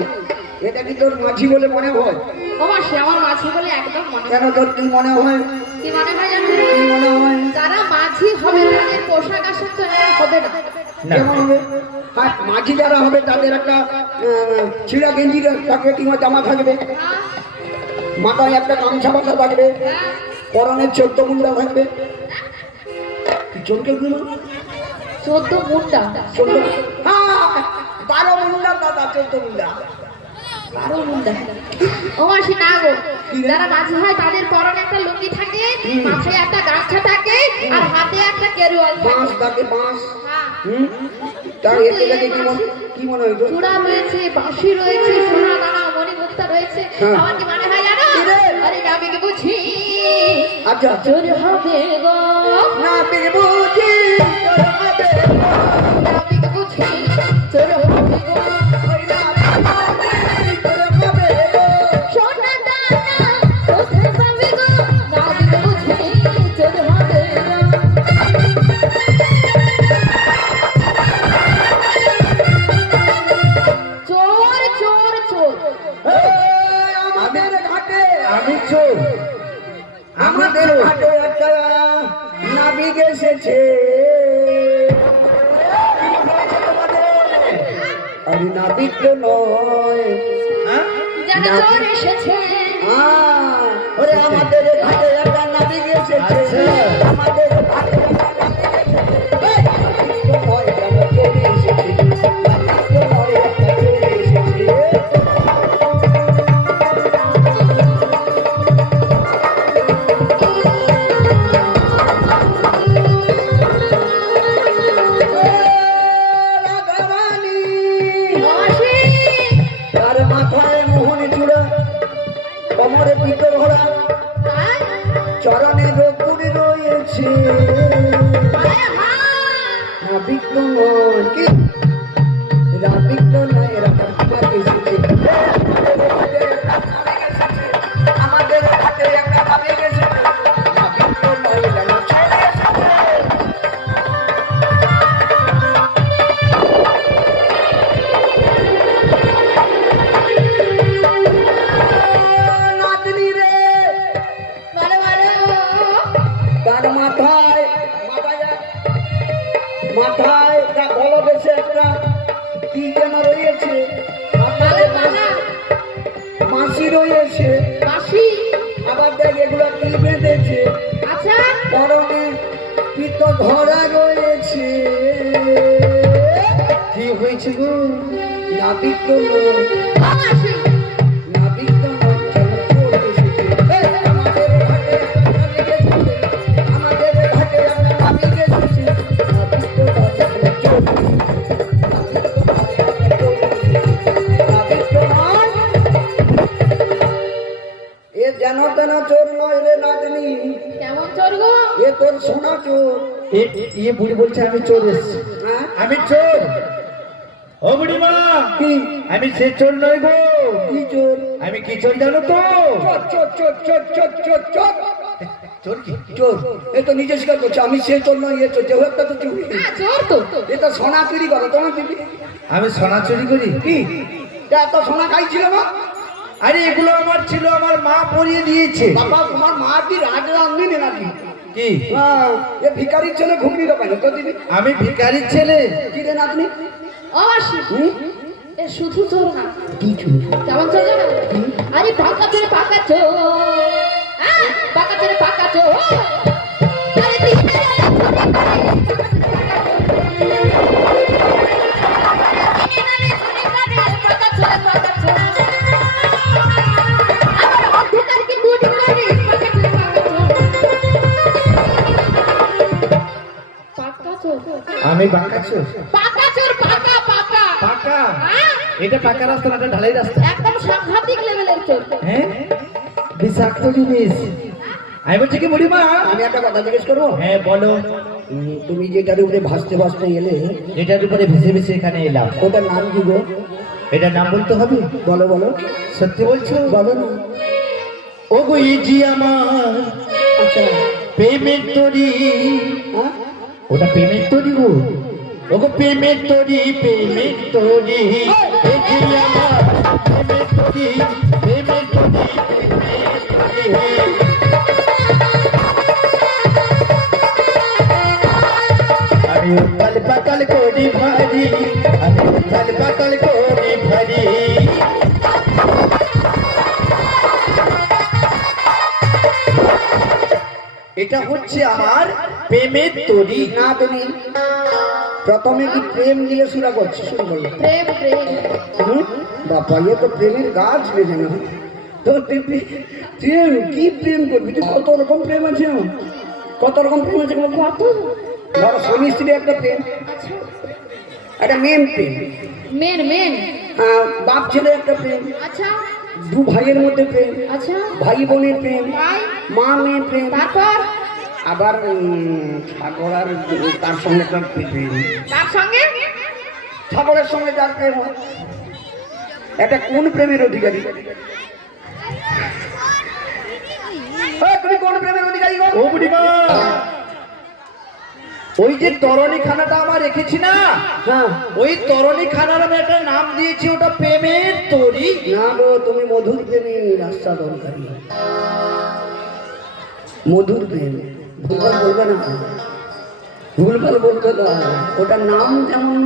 এটা কি তোর মাঝি বলে মনে হয়? ও মাসি, আমার মাঝি বলে একদম মনে কেন তোর কি মনে হয়? কি মনে হয় জানো? কি মনে হয়? যারা মাঝি হবে তাদের পোশাক আশাক তো এমন হবে না। কেমন হবে? হ্যাঁ, মাঝি যারা হবে তাদের একটা ছিঁড়া গেঞ্জি থাকবে কিংবা জামা থাকবে, হ্যাঁ, মাথায় একটা গামছা বাঁধা থাকবে, হ্যাঁ। পরনের 14 মুন্ডা থাকবে। কি চমকে দিল? 14 মুন্ডা, 12 মুন্ডা দাদা, 14 মুন্ডা। 12 মুন্ডা। ও মাসি না গো, কি রে? যারা মাঝি হয় তাদের পরনে একটা লুঙ্গি থাকে, মাথায় একটা গামছা থাকে, আর হাতে একটা কেরুয়াল থাকে। বাঁশ থাকে, বাঁশ। হ্যাঁ। তার এতে দেখে কি মনে হইতো? চূড়া রয়েছে, বাঁশি রয়েছে, সোনা দানা মণিমুক্তা রয়েছে। হ্যাঁ। আমার কি মনে হয় জানো? কি রে? আরে আমি কি বুঝি আচ্ছা, চোর হবে গো, না পেয়ে বুঝি তোর হবে, আমি কি বুঝি চোর হবে গো, ওই না পেয়ে বুঝি তোর হবে গো। সোনা দানা কোথায় পাবে গো, আমি কি বুঝি চোর হবে গো। চোর চোর চোর, এই, আমাদের ঘাটে, আমি চোর, আমাদের ঘাটে একটা নাবিক এসেছে। আরে নাবিক তো নয়, যারা চোর এসেছে, ওরে আমাদের ঘাটে একটা নাবিক এসেছে। আচ্ছা। আমাদের ঘাটে একটা নাবিক এসেছে। এই, নাবিক তো নয়, যেন চোর এসেছে। নাবিক তো নয়, একটা চোর এসেছে। রাধারানী, মাসি তার মাথায় মোহনী চূড়া, কোমরে পিতল ঘোড়া, আয় চরণে রকুড়ি রয়েছে। আয় হ্যাঁ। নাবিক তো নয়, কি নাবিক তো নয়, এরা কাকিমা এসেছে। আমাদের ঘাটে একটা নাবিক এসেছে। নাবিক তো নয়, যেন চোর এসেছে। নাতনি রে, মারো মারো, তার মাথায় মাথায় তা গলা বেশে একটা কি যেন রয়েছে, মালে মালা, মাসি রয়েছে। মাসি, আবার দেখ এগুলো কি বেঁধেছে, আচ্ছা পরনে পিত ধরা রয়েছে। কি হয়েছে গো? নাবিক তো নয়, ও মাসি, নাবিক তো নয়, যেন চোর এসেছে। এই, আমাদের ঘাটে একটা নাবিক এসেছে। আমাদের ঘাটে একটা নাবিক এসেছে। নাবিক তো নয়, যেন চোর এসেছে। নাবিক তো নয়, একটা চোর এসেছে। নাবিক তো নয়, এ যেন তেন চোর নয় রে নাতনি, কেমন চোর গো? এ তোর সোনা চোর। ইয়ে বুড়ি বলছে আমি চোর এসেছি। হ্যাঁ, আমি চোর। ও বুড়ি মা, কি আমি সে চোর নই গো। কি চোর? আমি কি চোর জানো তো? চোর চোর চোর চোর চোর চোর চোর চোর কি? চোর। এ তো নিজে স্বীকার করছে, আমি সে চোর নয়, এ চোর। যে একটা তো চুরি, হ্যাঁ চোর তো। এ তো সোনা চুরি করে। তোমার দিবি আমি সোনা চুরি করি? কি? তা এত সোনা খাইছিল না? আরে এগুলো আমার ছিল, আমার মা পরিয়ে দিয়েছে। বাবা, তোমার মা কি রাজ রাঁধুনি নাকি? কি? হ্যাঁ, এ ভিখারির ছেলে ঘুগনি দোকানে তো দিবি। আমি ভিখারির ছেলে? কি রে নাতনি? ও মাসি, হুম? এ শুধু চোর না, কি চোর? কেমন চোর জানো? আরে পাকা চোরে পাকা চোর, হ্যাঁ পাকা চোরে পাকা চোর। আরে দিনে চুরি করে, পাকা চোরে পাকা চোর। আবার অন্ধকার আমি বাঁকাচ্ছো পাকা চোর, পাকা পাকা পাকা হ্যাঁ? এটা পাকা রাস্তা না, এটা ঢালাই রাস্তা। একদম সাংঘাতিক লেভেলের চোর। হ্যাঁ বিষাক্ত জিনিস। আমি বলছি কি বুড়িমা, আমি একটা কথা জিজ্ঞেস করবো? হ্যাঁ বলো। তুমি যেটার উপরে ভাসতে ভাসতে এলে, এটার উপরে ভেসে ভেসে এখানে এলাম, ওটার নাম কি গো? এটার নাম বলতে হবে? বলো বলো, সত্যি বলছো? বলো না। ও গো ইজি আমার আচ্ছা, পেমেন্ট তরি। হ্যাঁ? ওটা পেমেন্ট তরি গো, ওগো পেমেন্ট তরি, পেমেন্ট তরি। ইজি আমার পেমেন্ট তরি, পেমেন্ট তরি, আমি উথাল পাতাল করি ভারি, আমি উথাল পাতাল করি ভারি। এটা হচ্ছে আমার প্রেমের তরি। না, তুমি প্রথমে কি প্রেম দিয়ে শুরু করছো? শুরু করলো প্রেম প্রেম বাবা, ইয়ে তো প্রেমের গাছ বেজে না। তো প্রেম কি প্রেম করবি তুই? কত রকম প্রেম আছে, কত রকম প্রেম আছে। কত? ধরো স্বামী স্ত্রী একটা প্রেম, একটা মেন প্রেম, মেন মেন বাপ ছেলে একটা প্রেম, আচ্ছা দু ভাইয়ের মধ্যে প্রেম, আচ্ছা ভাই বোনের প্রেম, ভাই মা মেয়ের প্রেম, তারপর আবার ঠাকুর আর তার সঙ্গে তার প্রেম, তার সঙ্গে ঠাকুরের সঙ্গে যার প্রেম হয়। এটা কোন প্রেমের অধিকারী? তুমি কোন প্রেমের অধিকারী গো? ও বুড়িমা, ওই যে তরণী খানাটা আমার রেখেছি না, হ্যাঁ। ওই তরণী খানার আমি একটা নাম দিয়েছি, ওটা প্রেমের তরি। না গো, তুমি মধুর প্রেমের আশা দরকারি, মধুর প্রেম। ভুলভাল বলবে না, ভুলভাল বলবে না। ওটার নাম যেমন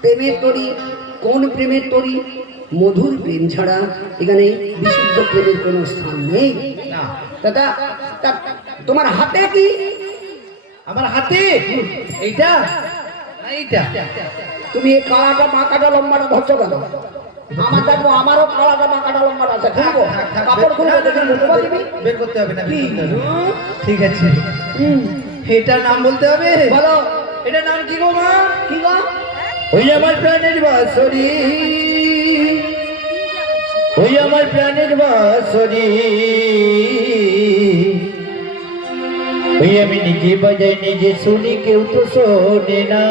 প্রেমের তরি। কোন প্রেমের তরি? মধুর প্রেম ছাড়া এখানে বিশুদ্ধ প্রেমের কোনো স্থান নেই। না, দাদা, তোমার হাতে কি? আমার হাতে এইটা না, এইটা। তুমি এই কালাটা বাঁকাটা লম্বাটা ধরছো কেন? আমার দেখবো, আমারও কালাটা বাঁকাটা লম্বাটা আছে। খুলবো কাপড় খুলবো, বের করতে হবে না, বের করতে হবে না। ঠিক আছে, এটার নাম বলতে হবে। বলো, এটার নাম কি গো মা? কি গো? ওই আমার প্রাণের বাঁশরি, ওই আমার প্রাণের বাঁশরি, ওই আমি নিজে বাজাই নিজে শুনি, কেউ তো শোনে না।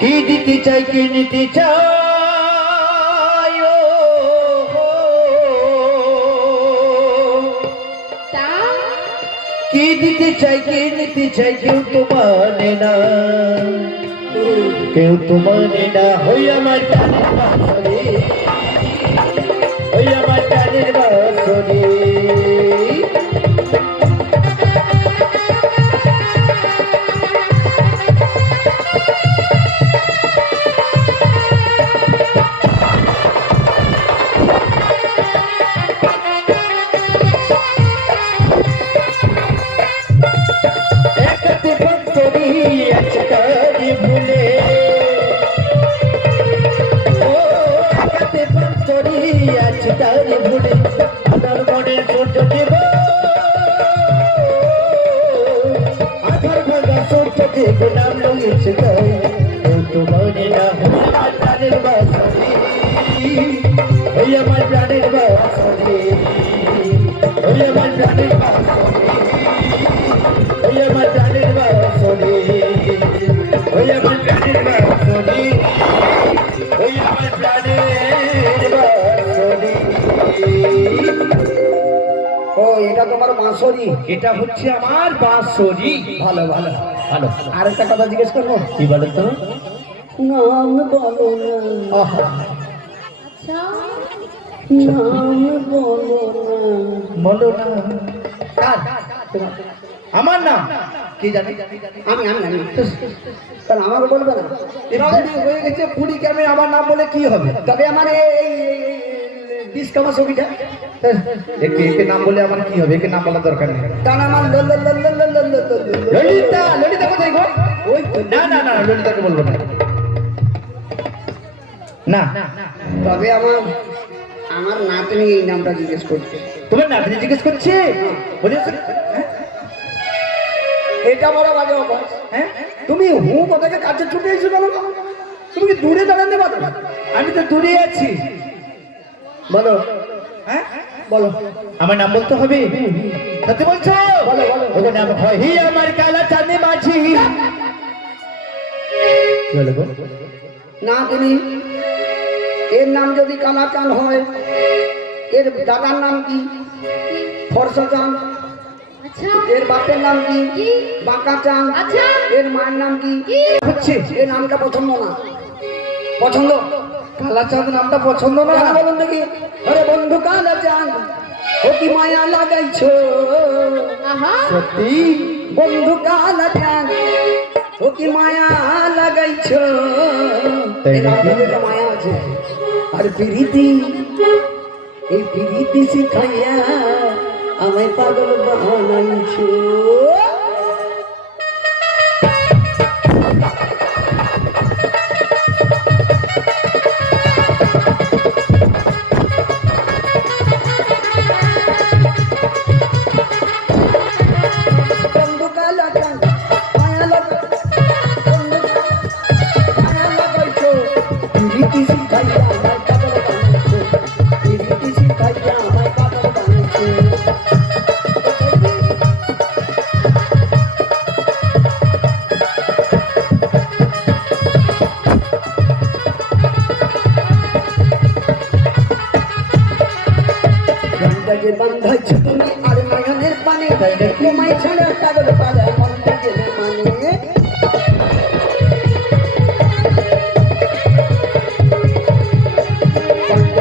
কি দিতে চাই, কি নিতে চাই, ও তা কি দিতে চাই, কি নিতে চাই, কেউ তো মানে না, কেউ তো মানে না। ওই আমার প্রাণের বাঁশরি, ওই আমার প্রাণের বাঁশরি। একাতে ভক্তরি আজকারি ভুলে, ও একাতে ভক্তরি আজকারি ভুলে, আধার মনের সূর্য দেব, আধার ভাগা সূর্য দেব, নাম লইছে গাই, কেউ তো মানে না। ওই আমার প্রাণের বাঁশরি, ওই আমার প্রাণের বাঁশরি, ওই আমার প্রাণের বাঁশরি, ওই আমার প্রাণের বাঁশরি, ওই আমার প্রাণের বাঁশরি। ও, এটা তোমার বাঁশরি? এটা হচ্ছে আমার বাঁশরি। ভালো ভালো ভালো। আর একটা কথা জিজ্ঞেস করবো? কি বলো তো? নাম বলো না, আহা, আচ্ছা নাম বলো না। বলো না। কার? আমার নাম কি জানি? আমি আমি আমি তাহলে আমাকে বলবে না? বুড়ি হয়ে গেছে, বুড়িকে আমি আমার নাম বলে কি হবে? তবে আমার এই বিষ কামা ছবিটা, একে একে নাম বলে আমার কি হবে? একে নাম বলার দরকার নেই। তার আমার ললিতা, ললিতা কোথায় গো? ওই তো। না না না, ললিতাকে বলবো না। না, তবে আমার আমার নাতনি এই নামটা জিজ্ঞেস করছে। তোমার নাতনি জিজ্ঞেস করছে? বলেছে এটা বড় বাজে অভ্যাস। হ্যাঁ তুমি হু কোথাকে কাছে ছুটে এসে বলো না? তুমি কি দূরে দাঁড়াতে পারো না? আমি তো দূরে আছি। বলো হ্যাঁ বলো আমার নাম বলতে হবে? সত্যি বলছো? বলো, বলো। ওর নাম হয় হি আমার কালা চাঁদনি মাঝি। বলো গো। না তিনি এর নাম যদি কালাচাঁদ হয়, এর দাদার নাম কি? ফর্সা চাঁদ। আচ্ছা এর বাপের নাম কি? কি? বাঁকা চাঁদ। আচ্ছা এর মায়ের নাম কি? কি? হচ্ছে এর নামটা পছন্দ না। পছন্দ কালাচাঁদ নামটা পছন্দ না? কেন বলুন দেখি? আরে বন্ধু কালাচাঁদ, ও কি মায়া লাগাইছো? আহা সত্যি বন্ধু কালাচাঁদ, ও কি মায়া লাগাইছো? তাই এই নামটা নাকি? দেখে মায়া আছে। আর প্রীতি, এই প্রীতি শিখাইয়া আমায় পাগল বানাইছো। বন্ধু কালাচাঁদ, মায়া লাগাইছো। প্রীতি শিখাইয়া আমায় পাগল বানাইছো। প্রীতি শিখাইয়া আমায় পাগল বানাইছো। যে বান্ধাইছো তুমি আর নয়নের পানে, তোমায় ছাড়া পাগল পাড়া মনটা গেলে মানে।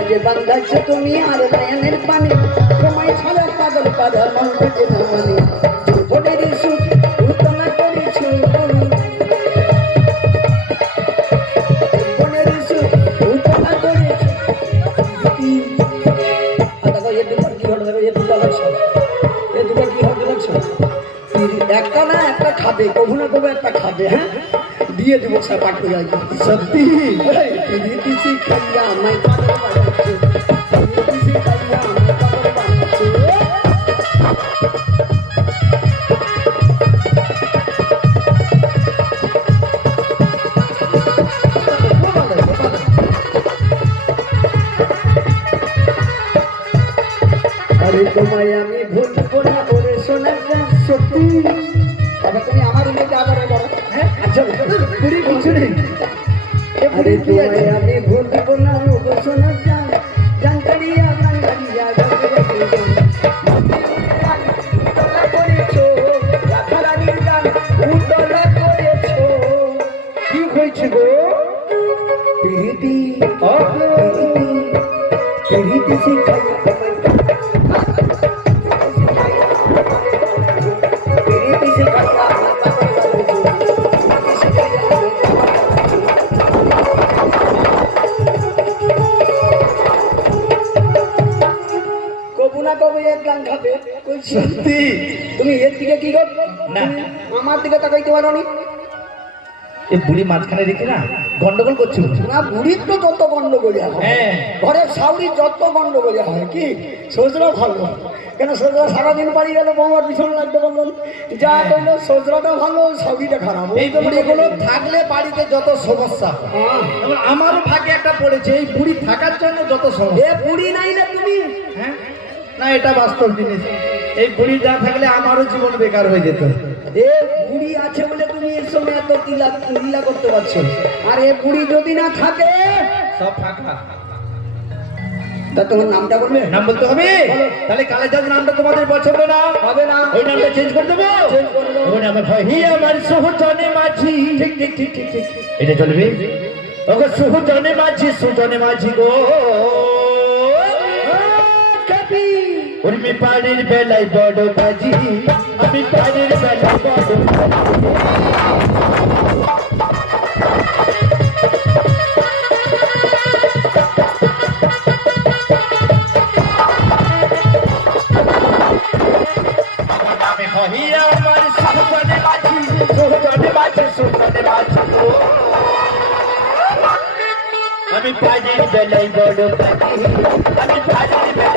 যে বান্ধাইছো তুমি আর নয়নের পানে, তোমায় ছাড়া পাগল পাড়া মনটা গেলে মানে। ভোটের সুখ উত্তনা করেছো, ভোটের সুখ উত্তনা করেছো। একটা না একটা খাবে, কবু না কবু একটা খাবে। হ্যাঁ দিয়ে দিব স্যার পাঠ করে যাই। সত্যি প্রীতি শিখাইয়া আমায় পাগল বানাইছো। প্রীতি শিখাইয়া আমায় পাগল বানাইছো। আরে তোমায় আমি ভুলবো না বলে শোনার যান সত্যি। তবে তুমি আমার মেয়েকে আবার করো। হ্যাঁ আচ্ছা পুরি বলছো রে আরে তোমায় আমি ভুলবো না বলে শোনার যান। জানকারিয়া জানকারিয়া করেছো, রাধারানীর গান উতলা করেছো। কি হয়েছে গো? প্রীতি প্রীতি শিখাইয়া প্রীতি শিখাইয়া আমায় পাগল বানাইছো। কবু না কবু এক গান খাবে। কইছি। সত্যি তুমি এর দিকে কি করবে? না। আমার দিকে তাকাইতে পারো নি? এই বুড়ি মাঝখানে রেখে না গন্ডগোল করছো। না বুড়ির তো যত গন্ডগোলিয়া হয়, হ্যাঁ ঘরের সাউরির যত গন্ডগোলিয়া হয়। কি সজরা ভালো? কেন সজরা সারাদিন বাড়ি গেল বৌমার পিছনে লাগতে বললেন। যা করলো সজরাটা ভালো, সাউরিটা খারাপ। এই বুড়িগুলো থাকলে বাড়িতে যত সমস্যা হয়। হ্যাঁ। যেমন আমারও ভাগে একটা পড়েছে, এই বুড়ি থাকার জন্য যত সমস্যা। এ বুড়ি নাই না তুমি? হ্যাঁ না এটা বাস্তব জিনিস। এই বুড়ি না থাকলে আমারও জীবন বেকার হয়ে যেত। এ বুড়ি আছে বলে তুমি এর সঙ্গে এত লীলা করতে পারছো। আর এ বুড়ি যদি না থাকে সব ফাঁকা। তা তোমার নামটা বলবে? নাম বলতে হবে? বলো। তাহলে কালেচাঁদ নামটা তোমাদের পছন্দ না? হবে না। ওই নামটা চেঞ্জ করে দেবো। চেঞ্জ করে দেবো। ওই নাম হয় হি আমার সুজনে মাঝি। ঠিক ঠিক ঠিক ঠিক ঠিক। এটা চলবে? ওগো সুজনে মাঝি গো। কবি উর্মি পাড়ির বেলায় বড় বাজি, আমি পাড়ির বেলায় বড় আমি হই আমার সুজনে মাঝি গো। আমি পাড়ির বেলায় বড় বাজি, আমি পাড়ির বেলায়